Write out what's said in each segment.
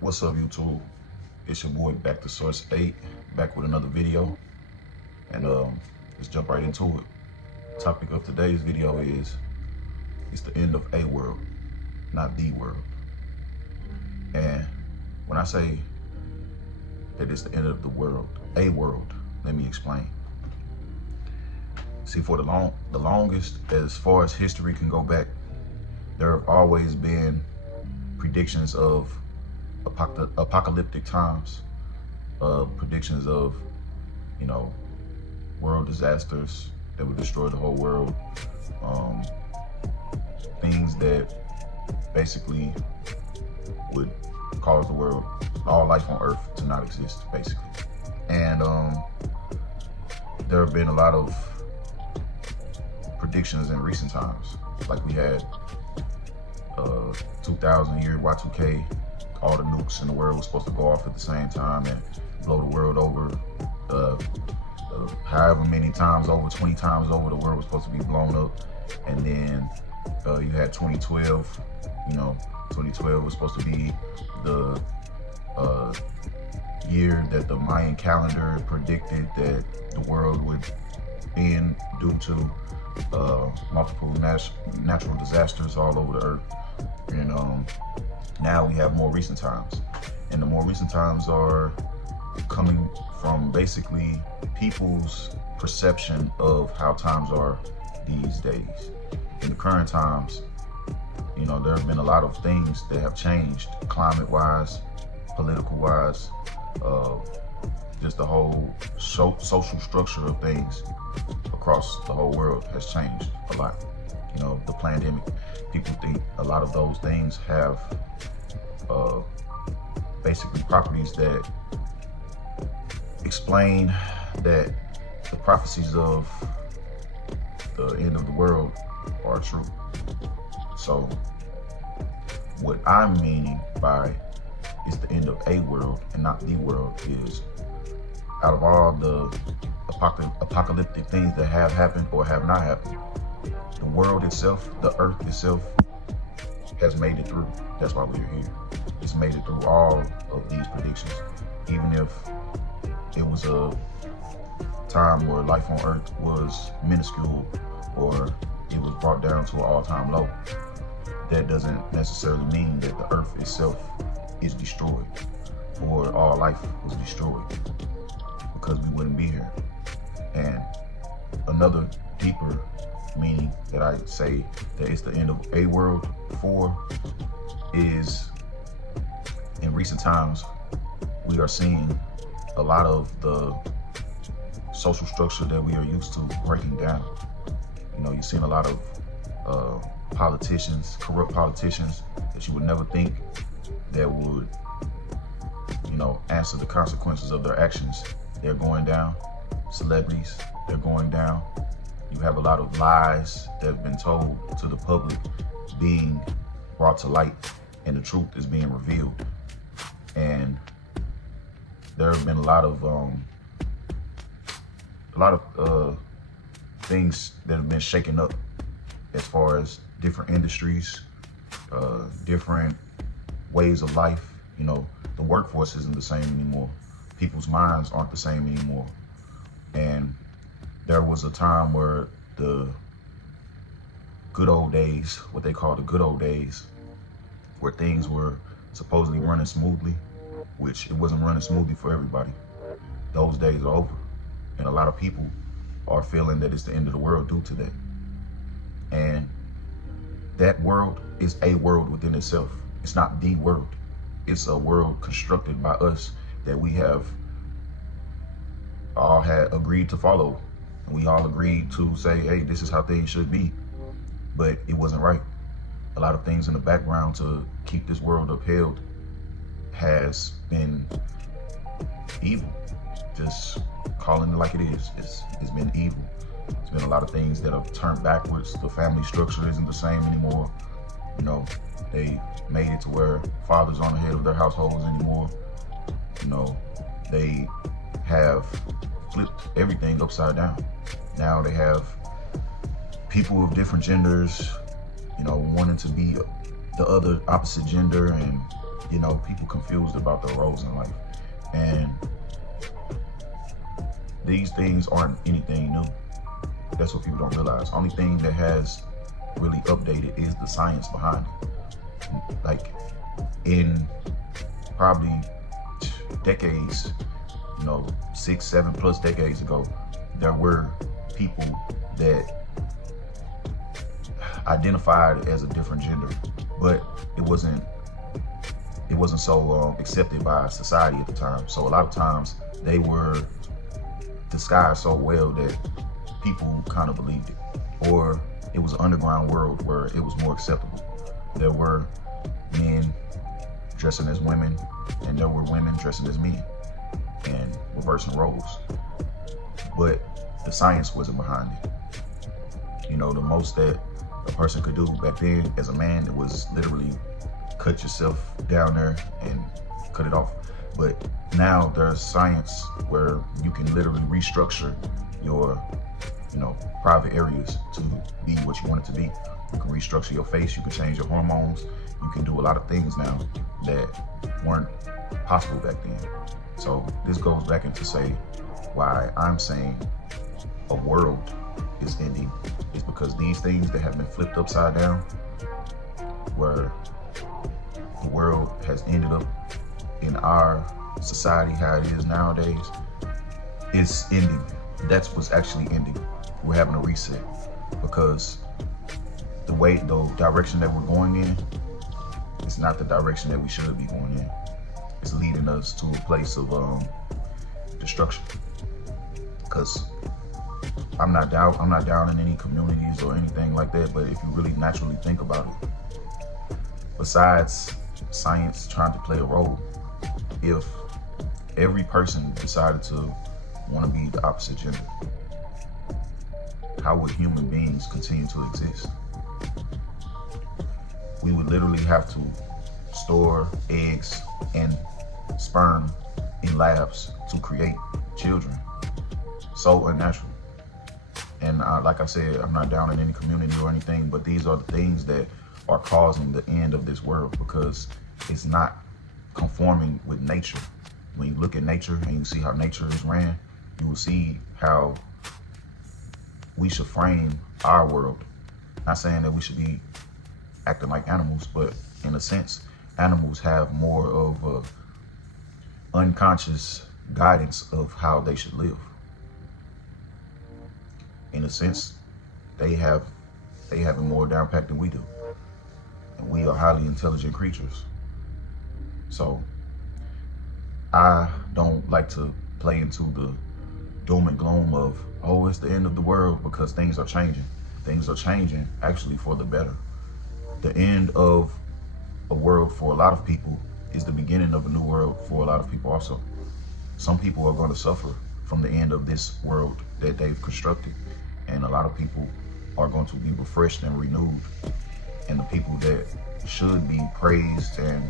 What's up, YouTube? It's your boy Back to Source 8, back with another video, and let's jump right into it. Topic of today's video is it's the end of a world, not the world. And when I say that it's the end of the world, a world, let me explain. See, for the longest, as far as history can go back, there have always been predictions of apocalyptic times, predictions of, world disasters that would destroy the whole world, things that basically would cause the world, all life on Earth, to not exist, basically. And there have been a lot of predictions in recent times, like we had 2000 year Y2K. All the nukes in the world was supposed to go off at the same time and blow the world over. However many times over, 20 times over, the world was supposed to be blown up. And then you had 2012. 2012 was supposed to be the year that the Mayan calendar predicted that the world would end due to multiple natural disasters all over the earth. And now we have more recent times, and the more recent times are coming from basically people's perception of how times are these days. In the current times, there have been a lot of things that have changed, climate-wise, political-wise, just the whole social structure of things across the whole world has changed a lot. The pandemic, people think a lot of those things have basically properties that explain that the prophecies of the end of the world are true. So what I'm meaning by it's the end of a world and not the world is, out of all the apocalyptic things that have happened or have not happened, the world itself, the earth itself, has made it through. That's why we're here. It's made it through all of these predictions. Even if it was a time where life on earth was minuscule or it was brought down to an all-time low, that doesn't necessarily mean that the earth itself is destroyed or all life was destroyed, because we wouldn't be here. And another deeper meaning that I say that it's the end of a world for is, in recent times, we are seeing a lot of the social structure that we are used to breaking down. You're seeing a lot of politicians, corrupt politicians that you would never think that would, answer the consequences of their actions. They're going down. Celebrities, they're going down. You have a lot of lies that have been told to the public being brought to light, and the truth is being revealed. And there have been a lot of things that have been shaken up as far as different industries, different ways of life. The workforce isn't the same anymore. People's minds aren't the same anymore. And there was a time where the good old days, what they call the good old days, where things were supposedly running smoothly, which it wasn't running smoothly for everybody. Those days are over. And a lot of people are feeling that it's the end of the world due to that. And that world is a world within itself. It's not the world. It's a world constructed by us that we have all had agreed to follow. And we all agreed to say, hey, this is how things should be. But it wasn't right. A lot of things in the background to keep this world upheld has been evil. Just calling it like it is. It's been evil. There's been a lot of things that have turned backwards. The family structure isn't the same anymore. They made it to where fathers aren't the head of their households anymore. They have flipped everything upside down. Now they have people of different genders, wanting to be the other opposite gender, and people confused about their roles in life. And these things aren't anything new. That's what people don't realize. Only thing that has really updated is the science behind it. Like in probably decades, 6, 7+ decades ago, there were people that identified as a different gender, but it wasn't so accepted by society at the time. So a lot of times they were disguised so well that people kind of believed it, or it was an underground world where it was more acceptable. There were men dressing as women, and there were women dressing as men, and reversing roles. But the science wasn't behind it. The most that a person could do back then as a man, it was literally cut yourself down there and cut it off. But now there's science where you can literally restructure your private areas to be what you want it to be. You can restructure your face, you can change your hormones, you can do a lot of things now that weren't possible back then. So this goes back into say why I'm saying a world is ending, is because these things that have been flipped upside down, where the world has ended up in our society how it is nowadays, is ending. That's what's actually ending. We're having a reset, because the direction that we're going in is not the direction that we should be going in. It's leading us to a place of destruction. Because I'm not down in any communities or anything like that, but if you really naturally think about it, besides science trying to play a role, if every person decided to want to be the opposite gender, how would human beings continue to exist? We would literally have to store eggs and sperm in labs to create children. So unnatural. And like I said, I'm not down in any community or anything, but these are the things that are causing the end of this world, because it's not conforming with nature. When you look at nature and you see how nature is ran, you will see how we should frame our world. Not saying that we should be acting like animals, but in a sense, animals have more of a unconscious guidance of how they should live. In a sense, they have it more down pat than we do. And we are highly intelligent creatures. So I don't like to play into the doom and gloom of, oh, it's the end of the world, because things are changing. Things are changing actually for the better. The end of a world for a lot of people is the beginning of a new world for a lot of people also. Some people are going to suffer from the end of this world that they've constructed, and a lot of people are going to be refreshed and renewed. And the people that should be praised and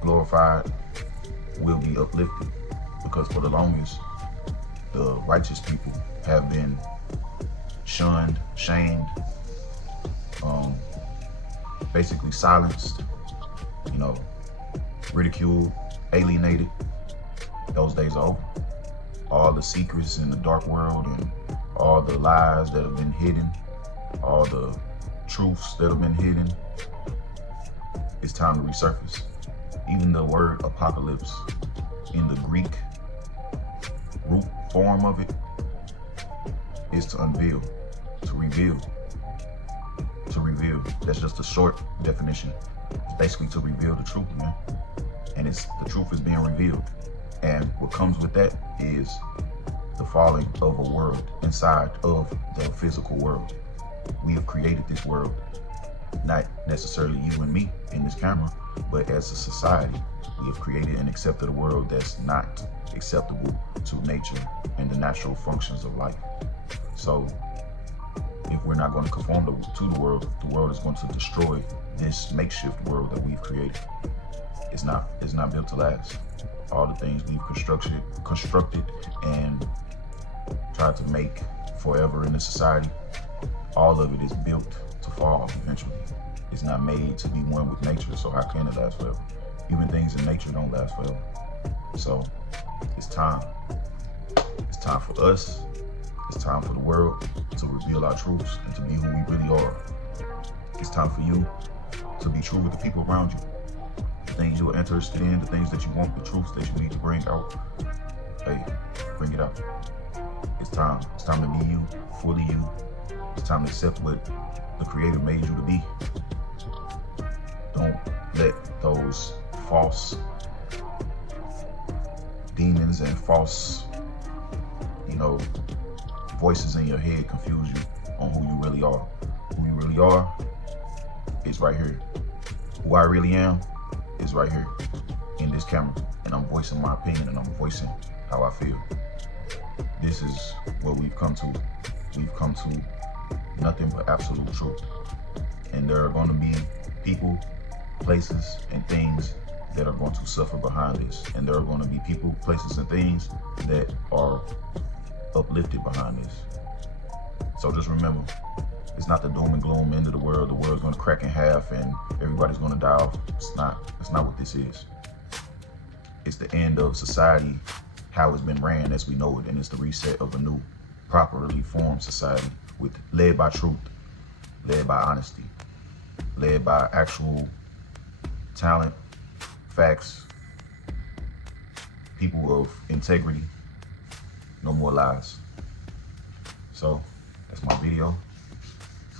glorified will be uplifted, because for the longest, the righteous people have been shunned, shamed, basically silenced, ridiculed, alienated. Those days are over. All the secrets in the dark world and all the lies that have been hidden, all the truths that have been hidden, it's time to resurface. Even the word apocalypse in the Greek root form of it is to unveil, to reveal. To reveal. That's just a short definition. It's basically to reveal the truth, man. And the truth is being revealed. And what comes with that is the falling of a world inside of the physical world. We have created this world, not necessarily you and me in this camera, but as a society, we have created and accepted a world that's not acceptable to nature and the natural functions of life. So if we're not going to conform to the world is going to destroy this makeshift world that we've created. It's not built to last. All the things we've constructed and tried to make forever in this society, all of it is built to fall eventually. is not made to be one with nature, so how can it last forever? Even things in nature don't last forever. So it's time. It's time for us. It's time for the world to reveal our truths and to be who we really are. It's time for you to be true with the people around you. The things you're interested in, the things that you want, the truths that you need to bring out. Hey, bring it out. It's time. It's time to be you, fully you. It's time to accept what the Creator made you to be. Don't let those false demons and false, voices in your head confuse you on who you really are. Who you really are is right here. Who I really am is right here in this camera. And I'm voicing my opinion and I'm voicing how I feel. This is what we've come to. We've come to nothing but absolute truth. And there are going to be people, places, and things that are going to suffer behind this. And there are going to be people, places, and things that are uplifted behind this. So just remember, it's not the doom and gloom end of the world. The world's going to crack in half and everybody's going to die off. It's not what this is. It's the end of society, how it's been ran as we know it, and it's the reset of a new, properly formed society led by truth, led by honesty, led by actual talent, facts, people of integrity, no more lies. So that's my video.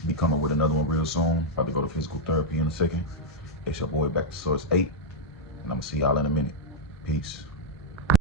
Be coming with another one real soon. About to go to physical therapy in a second. It's your boy Back to Source 8, and I'm gonna see y'all in a minute. Peace.